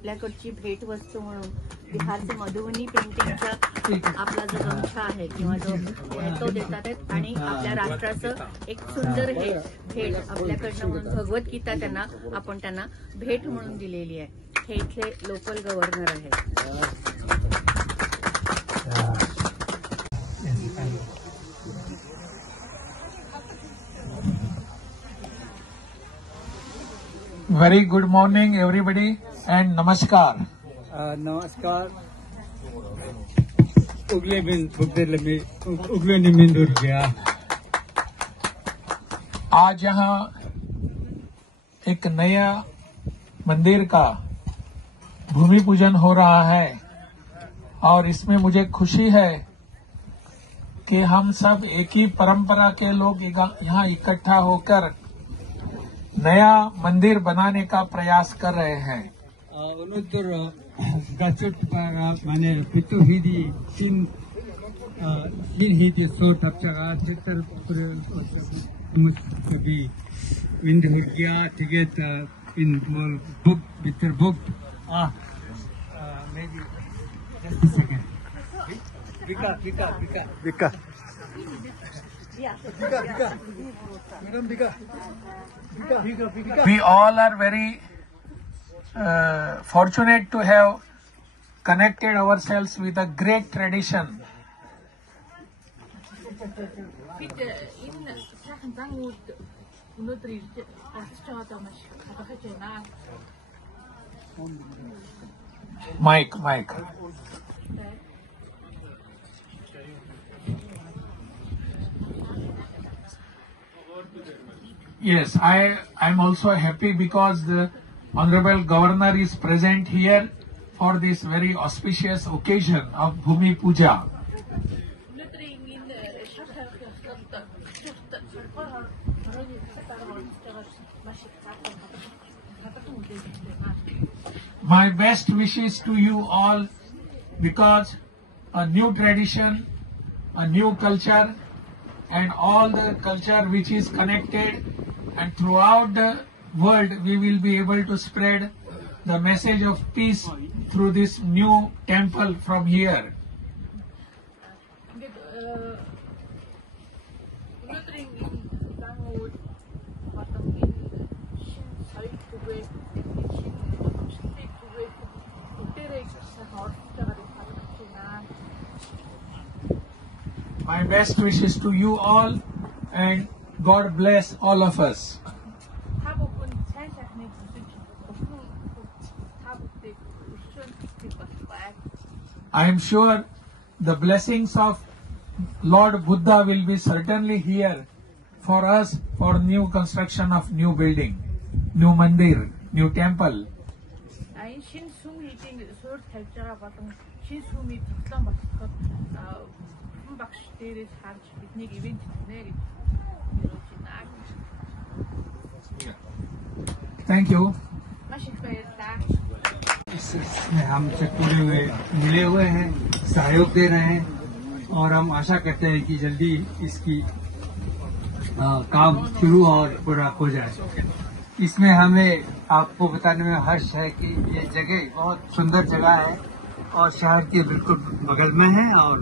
आपल्याकडची भेटवस्तू म्हणून बिहारचे मधुबनी पेंटिंगचा आपला जो गमछा आहे किंवा जो तो देतात आहेत आणि आपल्या राष्ट्राचं एक सुंदर हे भेट आपल्याकडनं म्हणून भगवद्गीता आपण त्यांना भेट म्हणून दिलेली आहे. हे इथले लोकल गव्हर्नर आहेत. Very good morning everybody and namaskar. नमस्कार. उगले निमिंदुर गया. आज यहाँ एक नया मंदिर का भूमि पूजन हो रहा है और इसमें मुझे खुशी है कि हम सब एक ही परंपरा के लोग यहाँ इकट्ठा होकर नया मंदिर बनाने का प्रयास कर रहे हैं. 오늘들 가축다가 만에 비투히디 신히디 소답자가 직접 무스비 윈드히기야 티게트 인북 비틀 북 maybe just a second. Vika. Madam Vika. We all are very fortunate to have connected ourselves with a great tradition. Mike. Yes, I'm also happy because the Honorable Governor is present here for this very auspicious occasion of Bhumi Puja. My best wishes to you all because a new tradition, a new culture and all the culture which is connected and throughout the world we will be able to spread the message of peace through this new temple from here. My best wishes to you all and God bless all of us. I am sure the blessings of Lord Buddha will be certainly here for us for new construction of new building, new mandir, new temple. Thank you. इसमें हम सब पूरे मिले हुए हैं, सहयोग दे रहे हैं और हम आशा करते हैं कि जल्दी इसकी काम शुरू और पूरा हो जाए. इसमें हमें आपको बताने में हर्ष है कि ये जगह बहुत सुंदर जगह है और शहर के बिल्कुल बगल में है और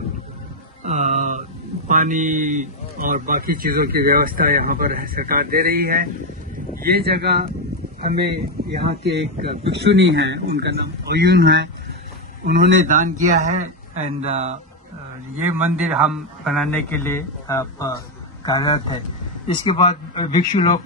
पानी और बाकी चीजों की व्यवस्था यहाँ पर सरकार दे रही है. ये जगह हमें यहाँ के एक भिक्षुनी है, उनका नाम ओयुन है, उन्होंने दान किया है एंड ये मंदिर हम बनाने के लिए कार्यरत है. इसके बाद भिक्षु लोग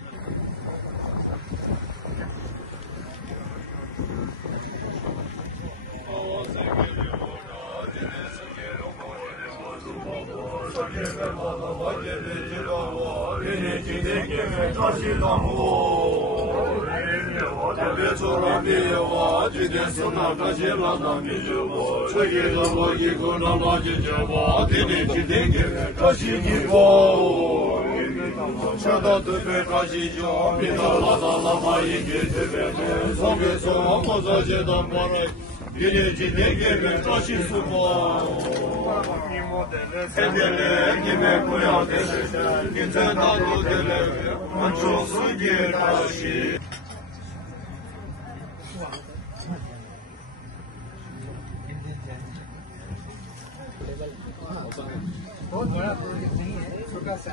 बहुत बड़ा प्रोजेक्ट नहीं है, छोटा सा।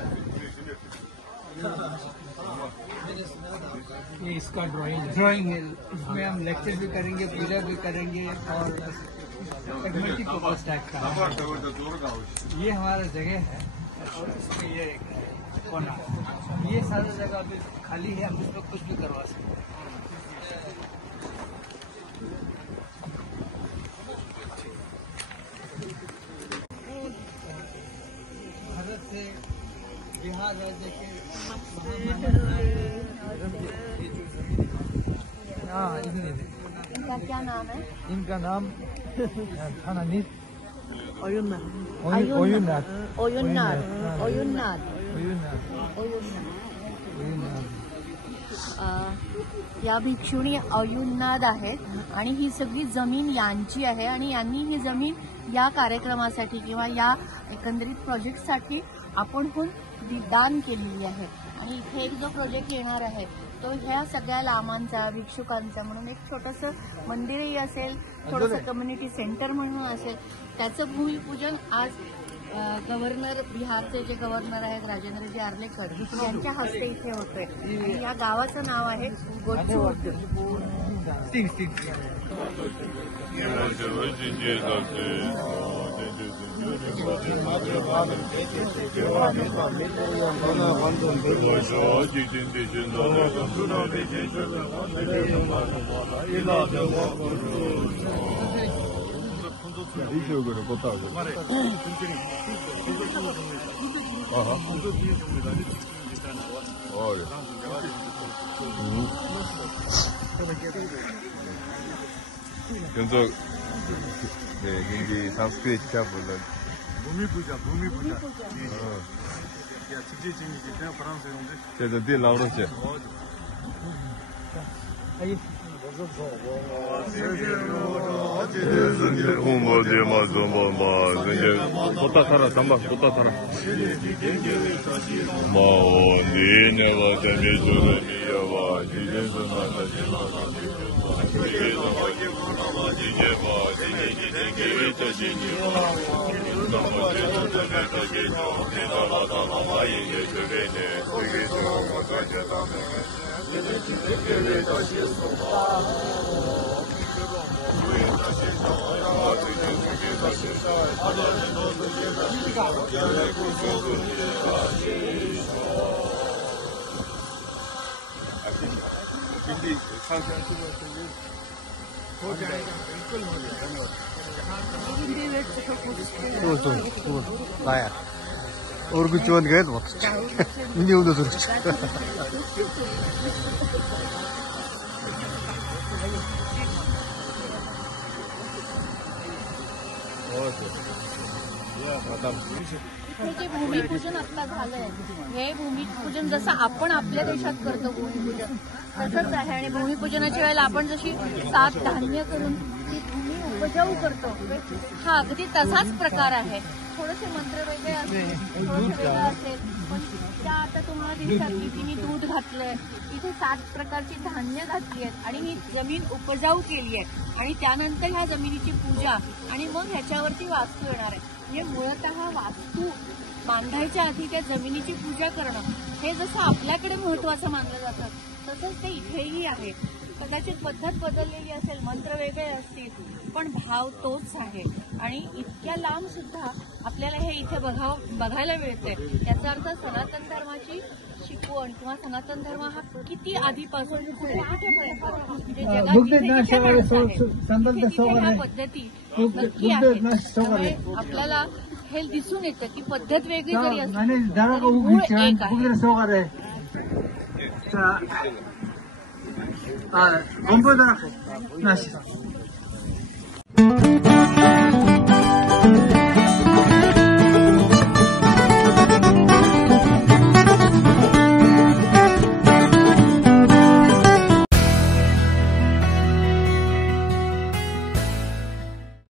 ये इसका ड्राइंग है, इसमें हम लेक्चर भी करेंगे, पूजा भी करेंगे और कम्युनिटी पर्पस टाइप का है। ये हमारा जगह है और इसमें ये एक कोना, ये सारी जगह अभी खाली है, हम इसमें कुछ भी करवा सकते हैं। भारत से बिहार राज्य के इनका क्या नाम है? इनका नाम थानानीत या भिक्षुणी अयुन्नाद आहेत आणि ही सगळी जमीन यांची आहे आणि यांनी ही जमीन या कार्यक्रमासाठी किंवा या एकंदरीत प्रोजेक्टसाठी आपणहून दान केलेली आहे आणि इथे एक जो प्रोजेक्ट येणार आहे तो ह्या सगळ्या लामांचा भिक्षुकांचा म्हणून एक छोटंसं मंदिरही असेल, थोडंसं कम्युनिटी सेंटर म्हणून असेल, त्याचं भूमिपूजन आज गव्हर्नर, बिहारचे जे गव्हर्नर आहेत राजेंद्रजी आर्लेकर यांच्या हस्ते इथे होतोय आणि या गावाचं नाव आहे गोचूर. 이쪽으로 못하고. 아하. 연속 네 경기 상스크리트 잡을래. भूमि पूजा या चीजें चाहिए क्या फ्रांस से होंगे 제가 뒤에 나오는지. 홍보대 마좀마 이제 보다 살아 담바 보다 살아 마원디네와 데미조르미야와 지젠선나 지제바 지니기니기위터지니 나머지도데베타게노 네다라다마마이게 저게네 소게조 마가자다메 हो जाएगा, बिल्कुल हो जाएगा। 나야. 얼굴 좋은 게 뭐. 이제 오늘 들었지. हे जे भूमिपूजन आता झालंय हे भूमिपूजन जसं आपण आपल्या देशात करतो भूमिपूजन तसंच आहे आणि भूमिपूजनाच्या वेळेला आपण जशी 7 धान्य करून ती भूमी उपजाऊ करतो हा अगदी तसाच प्रकार आहे. थोडेसे मंत्र वेगळे असेल, थोडंसं वेगळं असेल, पण त्या आता तुम्हाला दिसतात की तिने दूध घातलंय, इथे 7 प्रकारची धान्य घातली आहेत आणि ही जमीन उपजाऊ केली आहे आणि त्यानंतर ह्या जमिनीची पूजा आणि मग ह्याच्यावरती वास्तू येणार आहे. म्हणजे मुळतः वास्तू बांधायच्या आधी त्या जमिनीची पूजा करणं हे जसं आपल्याकडे महत्वाचं मानलं जातं तसंच ते इथेही आहे. कदाचित पद्धत बदललेली असेल, मंत्र वेगळे असतील, पण भाव तोच आहे आणि इतक्या लांब सुद्धा आपल्याला हे इथे बघायला मिळते. याचा अर्थ सनातन धर्माची शिकवण किंवा सनातन धर्म हा किती आधीपासून कुठेपर्यंत म्हणजे जगात ह्या पद्धती नक्की आहेत. त्यामुळे आपल्याला हे दिसून येतं की पद्धत वेगळी जरी असली तरी मूळ एक आहे.